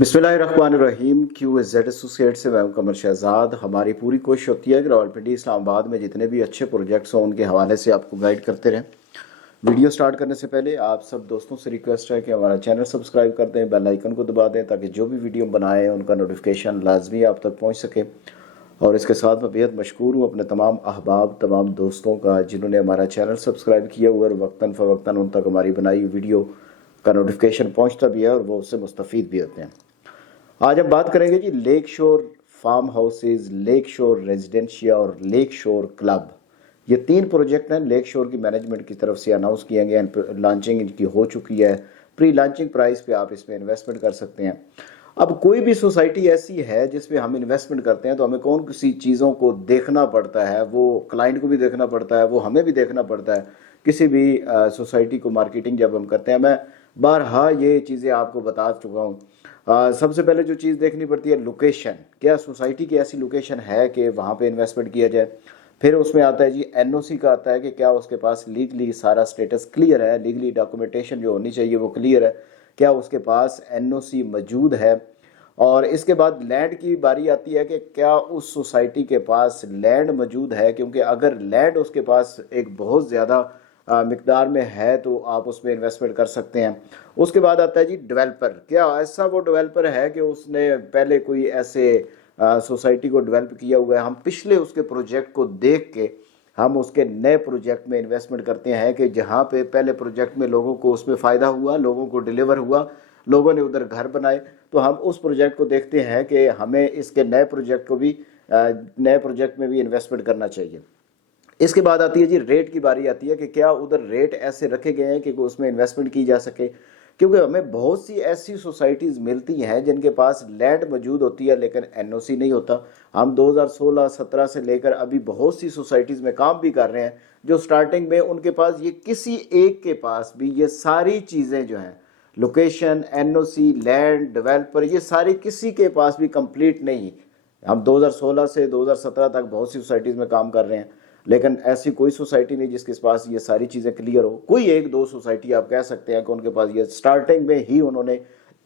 बिस्मिल्लाहिर्रहमानिर्रहीम। QZ associate से मैं कमर शहजाद। हमारी पूरी कोशिश होती है कि रावलपिंडी इस्लामाबाद में जितने भी अच्छे प्रोजेक्ट्स हों उनके हवाले से आपको गाइड करते रहें। वीडियो स्टार्ट करने से पहले आप सब दोस्तों से रिक्वेस्ट है कि हमारा चैनल सब्सक्राइब कर दें, बेल आइकन को दबा दें ताकि जो भी वीडियो बनाएं उनका नोटिफिकेशन लाजमी आप तक पहुँच सके। और इसके साथ मैं बेहद मशकूर हूँ अपने तमाम अहबाब, तमाम दोस्तों का जिन्होंने हमारा चैनल सब्सक्राइब किया हुआ और वक्तन फ़वक्तन उन तक हमारी बनाई हुई वीडियो का नोटिफिकेशन पहुँचता भी है और वो उससे मुस्तफ़ीद भी होते हैं। आज हम बात करेंगे जी लेक शोर फार्म हाउसेज, लेक शोर रेजिडेंशिया और लेक शोर क्लब। ये तीन प्रोजेक्ट हैं लेक शोर की मैनेजमेंट की तरफ से अनाउंस किए गए हैं। लॉन्चिंग इनकी हो चुकी है। प्री लॉन्चिंग प्राइस पे आप इसमें इन्वेस्टमेंट कर सकते हैं। अब कोई भी सोसाइटी ऐसी है जिसमें हम इन्वेस्टमेंट करते हैं तो हमें कौन सी चीज़ों को देखना पड़ता है, वो क्लाइंट को भी देखना पड़ता है, वो हमें भी देखना पड़ता है। किसी भी सोसाइटी को मार्केटिंग जब हम करते हैं, मैं बारहा ये चीज़ें आपको बता चुका हूँ। सबसे पहले जो चीज़ देखनी पड़ती है लोकेशन, क्या सोसाइटी की ऐसी लोकेशन है कि वहाँ पे इन्वेस्टमेंट किया जाए। फिर उसमें आता है जी NOC का आता है कि क्या उसके पास लीगली सारा स्टेटस क्लियर है, लीगली डॉक्यूमेंटेशन जो होनी चाहिए वो क्लियर है, क्या उसके पास NOC मौजूद है। और इसके बाद लैंड की बारी आती है कि क्या उस सोसाइटी के पास लैंड मौजूद है, क्योंकि अगर लैंड उसके पास एक बहुत ज़्यादा मिकदार में है तो आप उसमें इन्वेस्टमेंट कर सकते हैं। उसके बाद आता है जी डेवलपर, क्या ऐसा वो डेवलपर है कि उसने पहले कोई ऐसे सोसाइटी को डेवलप किया हुआ है। हम पिछले उसके प्रोजेक्ट को देख के हम उसके नए प्रोजेक्ट में इन्वेस्टमेंट करते हैं कि जहाँ पे पहले प्रोजेक्ट में लोगों को उसमें फ़ायदा हुआ, लोगों को डिलीवर हुआ, लोगों ने उधर घर बनाए, तो हम उस प्रोजेक्ट को देखते हैं कि हमें इसके नए प्रोजेक्ट को भी नए प्रोजेक्ट में भी इन्वेस्टमेंट करना चाहिए। इसके बाद आती है जी रेट की बारी आती है कि क्या उधर रेट ऐसे रखे गए हैं कि उसमें इन्वेस्टमेंट की जा सके, क्योंकि हमें बहुत सी ऐसी सोसाइटीज़ मिलती हैं जिनके पास लैंड मौजूद होती है लेकिन NOC नहीं होता। हम 2016-17 से लेकर अभी बहुत सी सोसाइटीज़ में काम भी कर रहे हैं जो स्टार्टिंग में उनके पास ये किसी एक के पास भी ये सारी चीज़ें जो हैं लोकेशन, NOC, लैंड, डेवलपर, ये सारी किसी के पास भी कंप्लीट नहीं। हम 2016 से 2017 तक बहुत सी सोसाइटीज़ में काम कर रहे हैं लेकिन ऐसी कोई सोसाइटी नहीं जिसके पास ये सारी चीज़ें क्लियर हो। कोई एक दो सोसाइटी आप कह सकते हैं कि उनके पास ये स्टार्टिंग में ही उन्होंने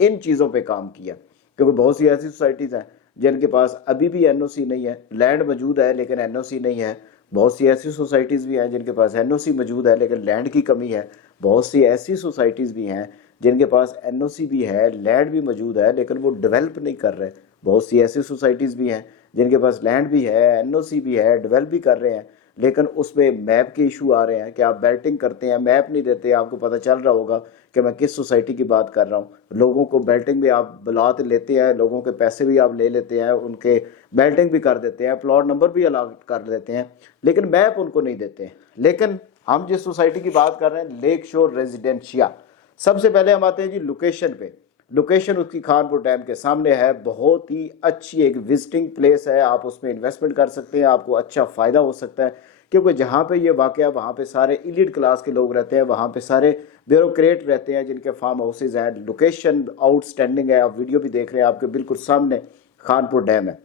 इन चीज़ों पे काम किया, क्योंकि बहुत सी ऐसी सोसाइटीज़ हैं जिनके पास अभी भी NOC नहीं है, लैंड मौजूद है लेकिन NOC नहीं है। बहुत सी ऐसी सोसाइटीज़ भी हैं जिनके पास NOC मौजूद है लेकिन लैंड की कमी है। बहुत सी ऐसी सोसाइटीज़ भी हैं जिनके पास NOC भी है, लैंड भी मौजूद है लेकिन वो डेवलप नहीं कर रहे। बहुत सी ऐसी सोसाइटीज़ भी हैं जिनके पास लैंड भी है, NOC भी है, डेवलप भी कर रहे हैं लेकिन उसमें मैप के इशू आ रहे हैं कि आप बेल्टिंग करते हैं, मैप नहीं देते। आपको पता चल रहा होगा कि मैं किस सोसाइटी की बात कर रहा हूँ। लोगों को बेल्टिंग में आप बुला लेते हैं, लोगों के पैसे भी आप ले लेते हैं, उनके बेल्टिंग भी कर देते हैं, प्लॉट नंबर भी अलॉट कर देते हैं, लेकिन मैप उनको नहीं देते। लेकिन हम जिस सोसाइटी की बात कर रहे हैं लेक शोर रेजिडेंशिया, सबसे पहले हम आते हैं जी लोकेशन पे। लोकेशन उसकी खानपुर डैम के सामने है, बहुत ही अच्छी एक विजिटिंग प्लेस है। आप उसमें इन्वेस्टमेंट कर सकते हैं, आपको अच्छा फ़ायदा हो सकता है, क्योंकि जहाँ पे ये वाक़या वहाँ पे सारे एलीट क्लास के लोग रहते हैं, वहाँ पे सारे ब्यूरोक्रेट रहते हैं जिनके फार्म हाउसेज हैं। लोकेशन आउटस्टैंडिंग है, आप वीडियो भी देख रहे हैं, आपके बिल्कुल सामने खानपुर डैम है।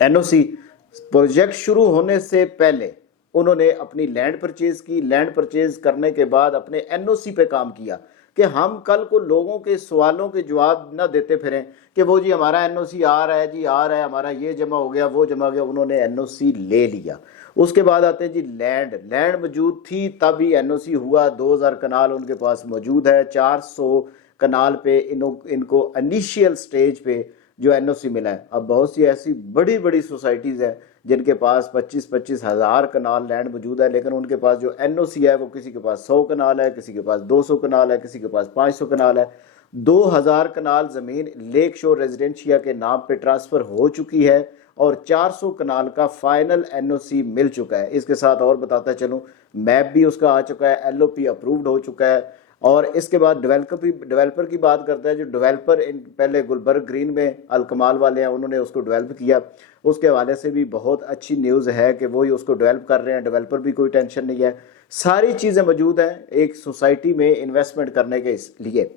NOC प्रोजेक्ट शुरू होने से पहले उन्होंने अपनी लैंड परचेज़ की, लैंड परचेज़ करने के बाद अपने NOC पे काम किया कि हम कल को लोगों के सवालों के जवाब ना देते फिरें कि वो जी हमारा NOC आ रहा है, जी आ रहा है, हमारा ये जमा हो गया, वो जमा हो गया। उन्होंने NOC ले लिया। उसके बाद आते हैं जी लैंड मौजूद थी तभी NOC हुआ। 2000 कनाल उनके पास मौजूद है। 400 कनाल पे इनको इनिशियल स्टेज पे जो NOC मिला है। अब बहुत सी ऐसी बड़ी बड़ी सोसाइटीज़ हैं जिनके पास 25-25 हज़ार कनाल लैंड मौजूद है लेकिन उनके पास जो NOC है वो किसी के पास 100 कनाल है, किसी के पास 200 कनाल है, किसी के पास 500 कनाल है। 2000 कनाल ज़मीन लेक शोर रेजिडेंशिया के नाम पे ट्रांसफ़र हो चुकी है और 400 कनाल का फाइनल NOC मिल चुका है। इसके साथ और बताता चलूँ, मैप भी उसका आ चुका है, LOP अप्रूव्ड हो चुका है। और इसके बाद डेवलपर की बात करता है। जो डेवलपर पहले गुलबर्ग ग्रीन में अलकमाल वाले हैं, उन्होंने उसको डेवलप किया। उसके हवाले से भी बहुत अच्छी न्यूज़ है कि वही उसको डेवलप कर रहे हैं। डेवलपर भी कोई टेंशन नहीं है, सारी चीज़ें मौजूद हैं एक सोसाइटी में इन्वेस्टमेंट करने के लिए।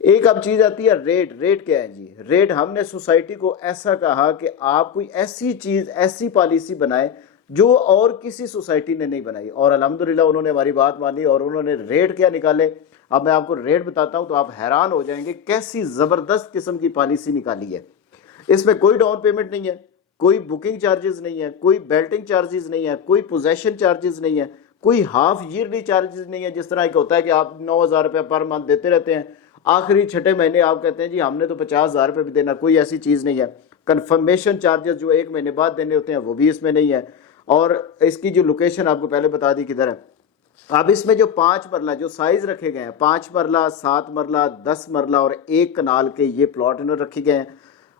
एक अब चीज़ आती है रेट क्या है जी। रेट हमने सोसाइटी को ऐसा कहा कि आप कोई ऐसी चीज़, ऐसी पॉलिसी बनाए जो और किसी सोसाइटी ने नहीं बनाई, और अल्हम्दुलिल्लाह उन्होंने हमारी बात मानी और उन्होंने रेट क्या निकाले। اب میں آپ کو ریٹ بتاتا ہوں تو آپ حیران ہو جائیں گے کیسی زبردست قسم کی پالیسی نکالی ہے. اس میں کوئی ڈاؤن پیمنٹ نہیں ہے, کوئی بکنگ چارجز نہیں ہے, کوئی بیلٹنگ چارجز نہیں ہے, کوئی پوزیشن چارجز نہیں ہے, کوئی ہاف ایئرلی چارجز نہیں ہے جس طرح ایک ہوتا ہے کہ آپ 9,000 روپے پر منتھ دیتے رہتے ہیں, آخری چھٹے مہینے آپ کہتے ہیں جی ہم نے تو 50,000 روپے بھی دینا. کوئی ایسی چیز نہیں ہے. کنفرمیشن چارجز جو 1 مہینے بعد دینے ہوتے ہیں وہ بھی اس میں نہیں ہے. اور اس کی جو لوکیشن آپ کو پہلے بتا دی کدھر ہے. اب اس میں جو 5 مرلہ جو سائز رکھے گئے ہیں, 5 مرلہ, 7 مرلہ, 10 مرلہ اور 1 کنال کے یہ پلاٹ انہوں نے رکھے گئے ہیں.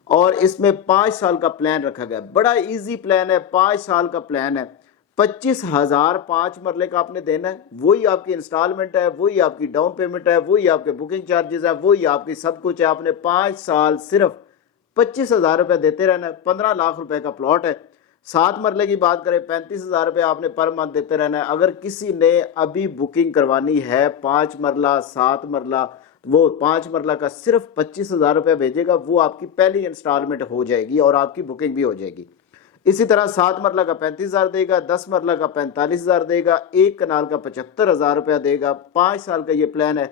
اور اس میں 5 سال کا پلان رکھا گیا. بڑا ایزی پلان ہے, 5 سال کا پلان ہے. 25,000 5 مرلے کا آپ نے دینا ہے, وہی آپ کی انسٹالمنٹ ہے, وہی آپ کی ڈاؤن پیمنٹ ہے, وہی آپ کے بکنگ چارجز ہیں, وہی آپ کی سب کچھ ہے. آپ نے 5 سال صرف 25,000 روپے دیتے رہنا ہے. 15 لاکھ روپے کا پلاٹ ہے. 7 مرلے کی بات کریں 35,000 روپے آپ نے پر منتھ دیتے رہنا ہے. اگر کسی نے ابھی بکنگ کروانی ہے 5 مرلہ 7 مرلہ, وہ 5 مرلہ کا صرف 25,000 روپے بھیجے گا, وہ آپ کی پہلی انسٹالمنٹ ہو جائے گی اور آپ کی بکنگ بھی ہو جائے گی. اسی طرح 7 مرلہ کا 35,000 دے گا, 10 مرلہ کا 45,000 دے گا, 1 کنال کا 75,000 روپیہ دے گا. 5 سال کا یہ پلان ہے.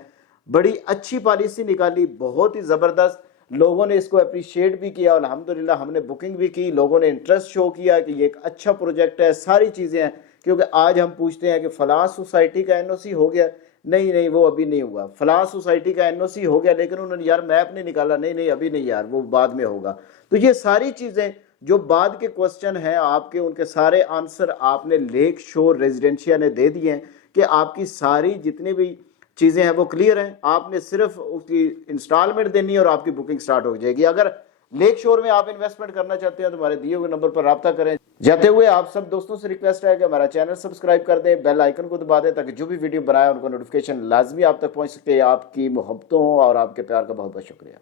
بڑی اچھی پالیسی نکالی, بہت ہی زبردست. لوگوں نے اس کو اپریشیٹ بھی کیا, الحمدللہ ہم نے بکنگ بھی کی, لوگوں نے انٹرسٹ شو کیا کہ یہ ایک اچھا پروجیکٹ ہے. ساری چیزیں ہیں, کیونکہ آج ہم پوچھتے ہیں کہ فلاں سوسائٹی کا NOC ہو گیا, نہیں وہ ابھی نہیں ہوا. فلاں سوسائٹی کا NOC ہو گیا لیکن انہوں نے یار میپ نہیں نکالا, نہیں ابھی نہیں یار, وہ بعد میں ہوگا. تو یہ ساری چیزیں جو بعد کے کوسچن ہیں آپ کے, ان کے سارے آنسر آپ نے لیک شور ریزیڈنشیا نے دے دیے ہیں کہ آپ کی ساری جتنی بھی چیزیں ہیں وہ کلیئر ہیں. آپ نے صرف اس کی انسٹالمنٹ دینی ہے اور آپ کی بکنگ سٹارٹ ہو جائے گی. اگر لیک شور میں آپ انویسٹمنٹ کرنا چاہتے ہیں تو ہمارے دیے ہوئے نمبر پر رابطہ کریں. جاتے ہوئے آپ سب دوستوں سے ریکویسٹ ہے کہ ہمارا چینل سبسکرائب کر دیں, بیل آئیکن کو دبا دیں تاکہ جو بھی ویڈیو بنائے ان کو نوٹیفیکیشن لازمی آپ تک پہنچ سکے. آپ کی محبتوں اور آپ کے پیار کا بہت بہت شکریہ.